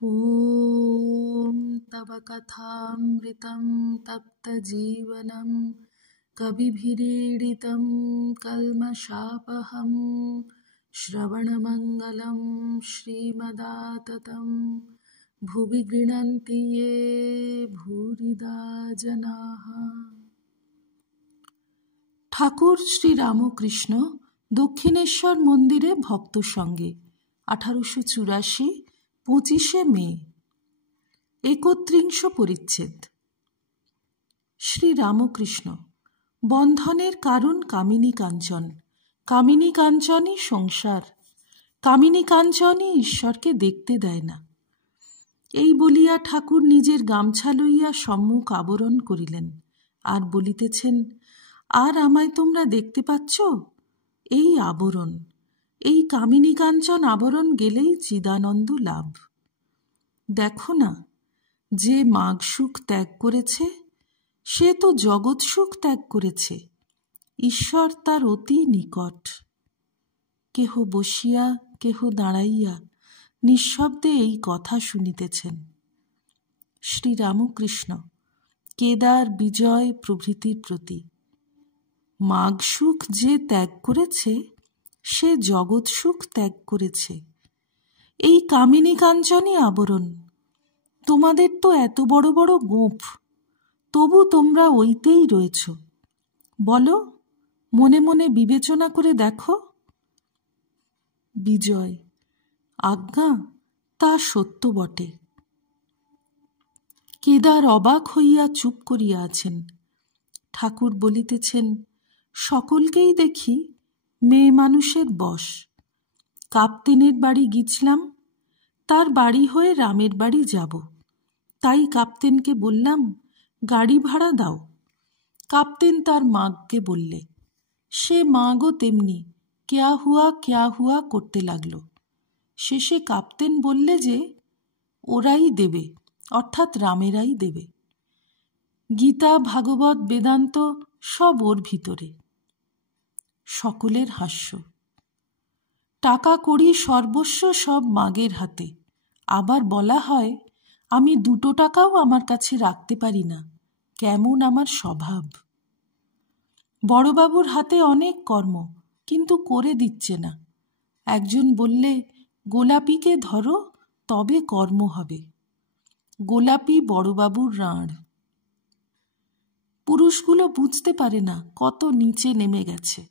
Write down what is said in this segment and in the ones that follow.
ॐ तव कथामृतं तप्तजीवनं कविभिरीडितं कल्मषापहं श्रवणमङ्गलं श्रीमदाततं भुवि गृह्णन्ति ये भूरिदा जनाः। ঠাকুর শ্রী রামকৃষ্ণ দক্ষিণেশ্বর মন্দিরে ভক্ত সঙ্গে 1884 25শে মে। 31 পরিচ্ছেদ। শ্রী রামকৃষ্ণ। বন্ধনের কারণ কামিনী কাঞ্চন, কামিনী কাঞ্চনই সংসার, কামিনী কাঞ্চনই ঈশ্বরকে দেখতে দেয় না। এই বলিয়া ঠাকুর নিজের গামছা লইয়া সম্মুখ আবরণ করিলেন, আর বলিতেছেন, আর আমায় তোমরা দেখতে পাচ্ছ? এই আবরণ, এই কামিনী কাঞ্চন আবরণ গেলেই চিদানন্দ লাভ। দেখো না, যে মাঘ সুখ ত্যাগ করেছে সে তো জগৎ সুখ ত্যাগ করেছে। ঈশ্বর তার অতি নিকট। কেহ বসিয়া কেহ দাঁড়াইয়া নিঃশব্দে এই কথা শুনিতেছেন। শ্রীরামকৃষ্ণ কেদার, বিজয় প্রভৃতির প্রতি। মাঘ সুখ যে ত্যাগ করেছে সে জগৎ সুখ ত্যাগ করেছে। এই কামিনী কাঞ্চনই আবরণ। তোমাদের তো এত বড় বড় গোঁফ, তবু তোমরা ওইতেই রয়েছ। বলো, মনে মনে বিবেচনা করে দেখো। বিজয়: আজ্ঞা, তা সত্য বটে। কেদার অবাক হইয়া চুপ করিয়া আছেন। ঠাকুর বলিতেছেন, সকলকেই দেখি মেয়ে মানুষের বশ। কাপ্তেনের বাড়ি গিয়েছিলাম, তার বাড়ি হয়ে রামের বাড়ি যাব। তাই কাপ্তেনকে বললাম, গাড়ি ভাড়া দাও। কাপ্তেন তার মাগকে বললে, সে মাগও তেমনি ক্যা হুয়া করতে লাগল। শেষে কাপ্তেন বললে যে ওরাই দেবে, অর্থাৎ রামেরাই দেবে। গীতা, ভাগবত, বেদান্ত সব ওর ভিতরে। সকলের হাস্য। টাকা কড়ি সর্বস্ব সব মাগের হাতে। আবার বলা হয়, আমি 2 টাকাও আমার কাছে রাখতে পারি না, কেমন আমার স্বভাব। বড়বাবুর হাতে অনেক কর্ম, কিন্তু করে দিচ্ছে না। একজন বললে, গোলাপিকে ধরো, তবে কর্ম হবে। গোলাপি বড়বাবুর রাঁড়। পুরুষগুলো বুঝতে পারে না কত নিচে নেমে গেছে।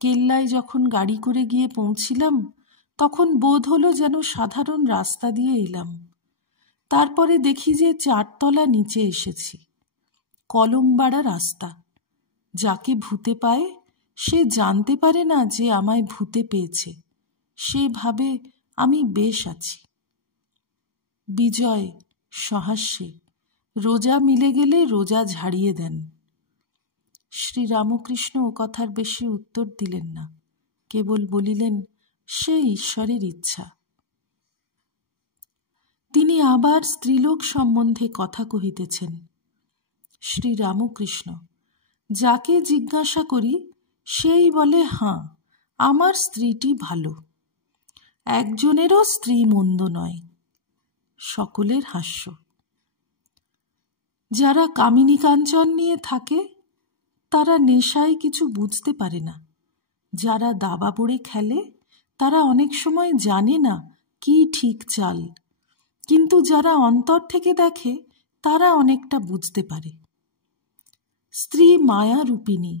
কেল্লায় যখন গাড়ি করে গিয়ে পৌঁছিলাম, তখন বোধ হলো যেন সাধারণ রাস্তা দিয়ে এলাম। তারপরে দেখি যে 4 তলা নিচে এসেছি। কলমবাড়া রাস্তা। যাকে ভূতে পায় সে জানতে পারে না যে আমায় ভূতে পেয়েছে। সে ভাবে আমি বেশ আছি। বিজয় সহাস্যে: রোজা মিলে গেলে রোজা ঝাড়িয়ে দেন। শ্রীরামকৃষ্ণ ও কথার বেশি উত্তর দিলেন না, কেবল বলিলেন, সে ঈশ্বরের ইচ্ছা। তিনি আবার স্ত্রীলোক সম্বন্ধে কথা কহিতেছেন। শ্রীরামকৃষ্ণ: যাকে জিজ্ঞাসা করি সেই বলে, হাঁ, আমার স্ত্রীটি ভালো। একজনেরও স্ত্রী মন্দ নয়। সকলের হাস্য। যারা কামিনী কাঞ্চন নিয়ে থাকে তারা নেশায় কিছু বুঝতে পারে না। যারা দাবা পড়ে খেলে তারা অনেক সময় জানে না কি ঠিক চাল, কিন্তু যারা অন্তর থেকে দেখে তারা অনেকটা বুঝতে পারে। স্ত্রী মায়া রূপিণী।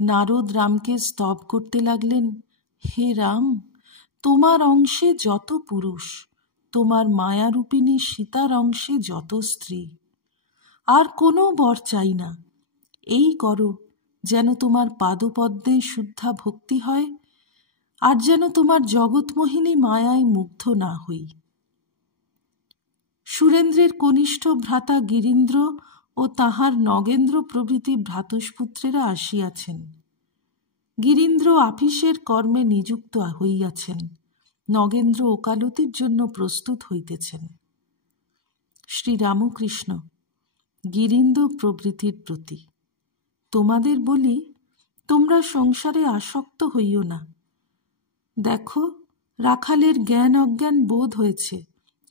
নারদ রামকে স্তব করতে লাগলেন, হে রাম, তোমার অংশে যত পুরুষ, তোমার মায়া রূপিণী সীতার অংশে যত স্ত্রী। আর কোনো বর চাই না। এই করো যেন তোমার পাদপদ্মে শুদ্ধা ভক্তি হয়, আর যেন তোমার জগৎমোহিনী মায়ায় মুগ্ধ না হই। সুরেন্দ্রের কনিষ্ঠ ভ্রাতা গিরীন্দ্র ও তাহার নগেন্দ্র প্রভৃতি ভ্রাতুষ্পুত্রেরা আসিয়াছেন। গিরীন্দ্র আফিসের কর্মে নিযুক্ত হইয়াছেন, নগেন্দ্র ওকালতির জন্য প্রস্তুত হইতেছেন। শ্রীরামকৃষ্ণ গিরীন্দ্র প্রভৃতির প্রতি: তোমাদের বলি, তোমরা সংসারে আসক্ত হইও না। দেখো, রাখালের জ্ঞান অজ্ঞান বোধ হয়েছে,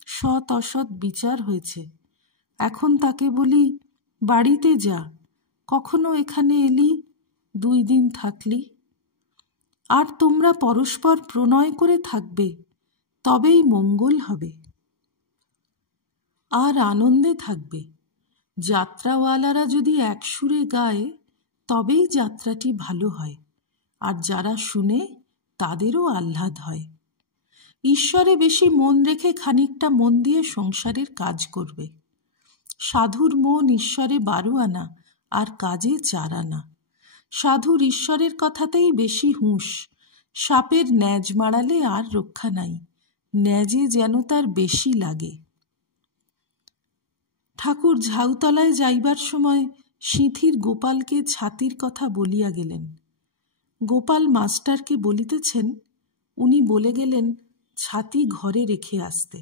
সৎ অসৎ বিচার হয়েছে। এখন তাকে বলি, বাড়িতে যা, কখনো এখানে এলি, 2 দিন থাকলি। আর তোমরা পরস্পর প্রণয় করে থাকবে, তবেই মঙ্গল হবে। আর আনন্দে থাকবে। যাত্রাওয়ালারা যদি এক সুরে গায়, তবেই যাত্রাটি ভালো হয়, আর যারা শুনে তাদেরও আহ্লাদ হয়। ঈশ্বরে বেশি মন রেখে খানিকটা মন দিয়ে সংসারের কাজ করবে। সাধুর মন ঈশ্বরে 12 আনা, আর কাজে 4 আনা। সাধুর ঈশ্বরের কথাতেই বেশি হুঁশ। সাপের ন্যাজ মারালে আর রক্ষা নাই, ন্যাজে যেন তার বেশি লাগে। ঠাকুর ঝাউতলায় যাইবার সময় সিঁথির গোপালকে ছাতির কথা বলিয়া গেলেন। গোপাল মাস্টারকে বলিতেছেন, উনি বলে গেলেন ছাতি ঘরে রেখে আসতে।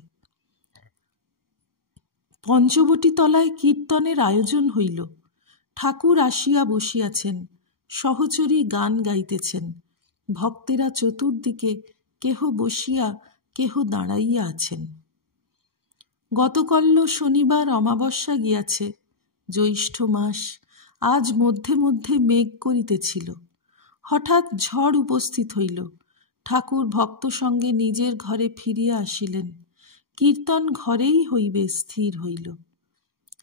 পঞ্চবটী তলায় কীর্তনের আয়োজন হইল। ঠাকুর আসিয়া বসিয়াছেন, সহচরী গান গাইতেছেন। ভক্তেরা চতুর্দিকে কেহ বসিয়া কেহ দাঁড়াইয়া আছেন। গতকল্য শনিবার অমাবস্যা গিয়াছে, জ্যৈষ্ঠ মাস। আজ মধ্যে মধ্যে মেঘ করিতেছিল। হঠাৎ ঝড় উপস্থিত হইল। ঠাকুর ভক্ত সঙ্গে নিজের ঘরে ফিরিয়া আসিলেন। কীর্তন ঘরেই হইবে স্থির হইল।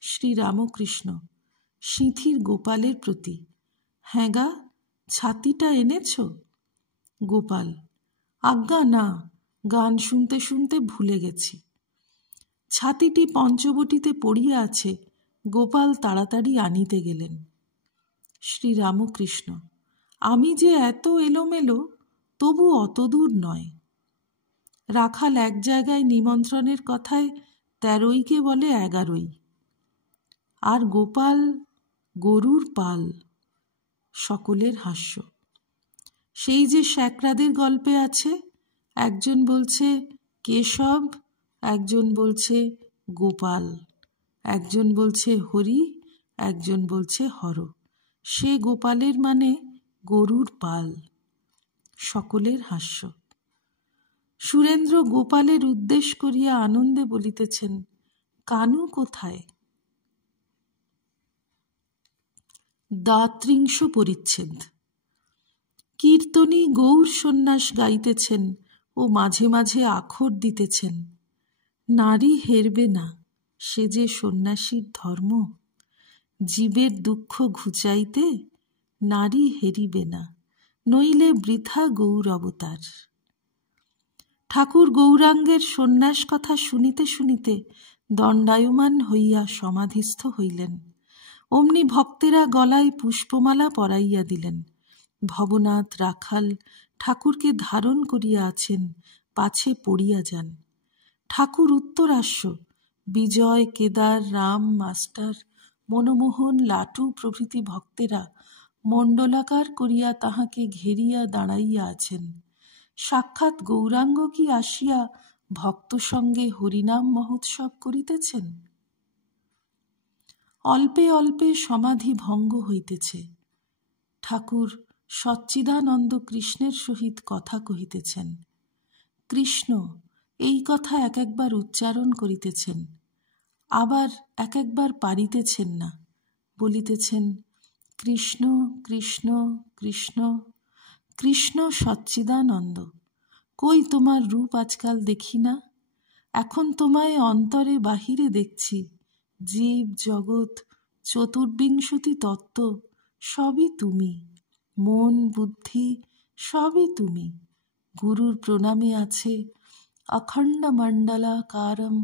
শ্রীরামকৃষ্ণ সিঁথির গোপালের প্রতি, হ্যাঁ গা, ছাতিটা এনেছ? গোপাল, আজ্ঞা না, গান শুনতে শুনতে ভুলে গেছি। ছাতিটি পঞ্চবটিতে পড়িয়া আছে। গোপাল তাড়াতাড়ি আনিতে গেলেন। শ্রীরামকৃষ্ণ, আমি যে এত এলোমেলো, তবু অত দূর নয়। রাখাল এক জায়গায় নিমন্ত্রণের কথায় 13কে বলে 11। আর গোপাল গরুর পাল। সকলের হাস্য। সেই যে শ্যাকরাদের গল্পে আছে, একজন বলছে কেশব, একজন বলছে গোপাল, একজন বলছে হরি, একজন বলছে হর। সে গোপালের মানে গরুর পাল। সকলের হাস্য। সুরেন্দ্র গোপালের উদ্দেশ করিয়া আনন্দে বলিতেছেন, কানু কোথায়? দাত্রিংশ পরিচ্ছেদ। কীর্তনী গৌর সন্ন্যাস গাইতেছেন ও মাঝে মাঝে আখর দিতেছেন। নারী হেরবে না, সে যে সন্ন্যাসীর ধর্ম। জীবের দুঃখ ঘুচাইতে নারী হেরিবে না, নইলে বৃথা গৌর অবতার। ঠাকুর গৌরাঙ্গের সন্ন্যাস কথা শুনিতে শুনিতে দণ্ডায়মান হইয়া সমাধিস্থ হইলেন। অমনি ভক্তেরা গলায় পুষ্পমালা পরাইয়া দিলেন। ভবনাথ রাখাল ঠাকুরকে ধারণ করিয়া আছেন, পাছে পড়িয়া যান। ঠাকুর উত্তরাস্য। বিজয়, কেদার, রাম, মাস্টার, মনমোহন, লাটু প্রভৃতি ভক্তেরা মণ্ডলাকার করিয়া তাহাকে ঘেরিয়া দাঁড়াইয়া আছেন। সাক্ষাৎ গৌরাঙ্গ কি আসিয়া ভক্ত সঙ্গে হরিনাম মহোৎসব করিতেছেন? অল্পে অল্পে সমাধি ভঙ্গ হইতেছে। ঠাকুর সচ্চিদানন্দ কৃষ্ণের সহিত কথা কহিতেছেন। কৃষ্ণ এই কথা এক একবার উচ্চারণ করিতেছেন, আবার এক একবার পারিতেছেন না। বলিতেছেন, কৃষ্ণ কৃষ্ণ কৃষ্ণ। কৃষ্ণ সচ্চিদানন্দ, কই তোমার রূপ আজকাল দেখি না। এখন তোমায় অন্তরে বাহিরে দেখছি। জীব জগৎ, চতুর্বিংশতি তত্ত্ব সবই তুমি। মন বুদ্ধি সবই তুমি। গুরুর প্রণামে আছে অখণ্ড মণ্ডলাকারম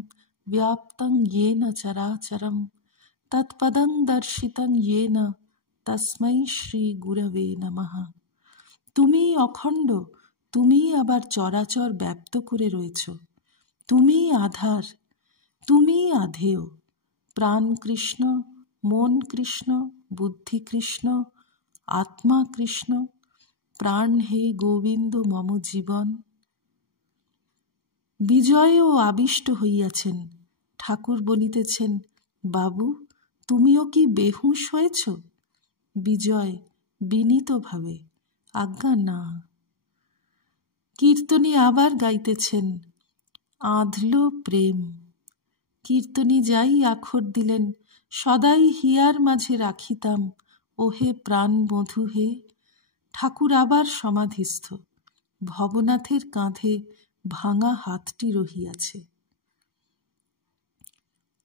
ব্যাপ্তং येन চরাচরম তৎপদং দর্শিতং येन তস্मै শ্রী গুরবে নমঃ। তুমি অখণ্ড, তুমি আবার চরাচর ব্যাপ্ত করে রয়েছ। তুমি আধার, তুমি আধেয়। প্রাণ কৃষ্ণ, মন কৃষ্ণ, বুদ্ধি কৃষ্ণ, আত্মা কৃষ্ণ। প্রাণ হে গোবিন্দ মম জীবন। বিজয়ও আবিষ্ট হইয়াছেন। ঠাকুর বলিতেছেন, বাবু তুমিও কি বেহুঁশ হয়েছ? বিজয় বিনীতভাবে, আজ্ঞা না। কীর্তনী আবার গাইতেছেন, আঁধল প্রেম। কীর্তনী যাই আখর দিলেন, সদাই হিয়ার মাঝে রাখিতাম, ওহে প্রাণ বধূ হে। ঠাকুর আবার সমাধিস্থ, ভবনাথের কাঁধে ভাঙা হাতটি রহিয়াছে।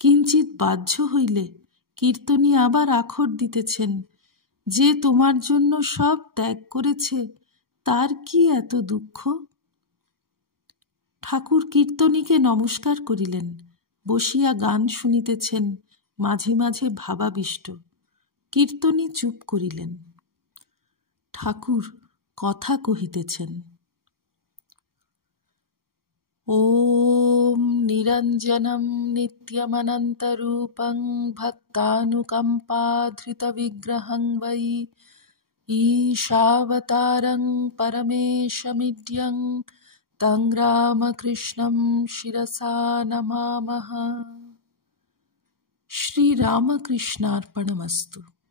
কিঞ্চিৎ বাহ্য হইলে কীর্তনী আবার আখর দিতেছেন, যে তোমার জন্য সব ত্যাগ করেছে, তার কি এত দুঃখ? ঠাকুর কীর্তনীকে নমস্কার করিলেন, বসিয়া গান শুনিতেছেন, মাঝে মাঝে ভাবাবিষ্ট। কীর্তনী চুপ করিলেন। ঠাকুর কথা কহিতেছেন। ওম নিরঞ্জনম নিত্যমনন্তরূপং ভক্তানুকম্পাধৃতবিগ্রহং বৈ ঈশাবতারং পরমেশমিড্যং তং রামকৃষ্ণং শিরসা নমামঃ। শ্রীরামকৃষ্ণার্পণমস্তু।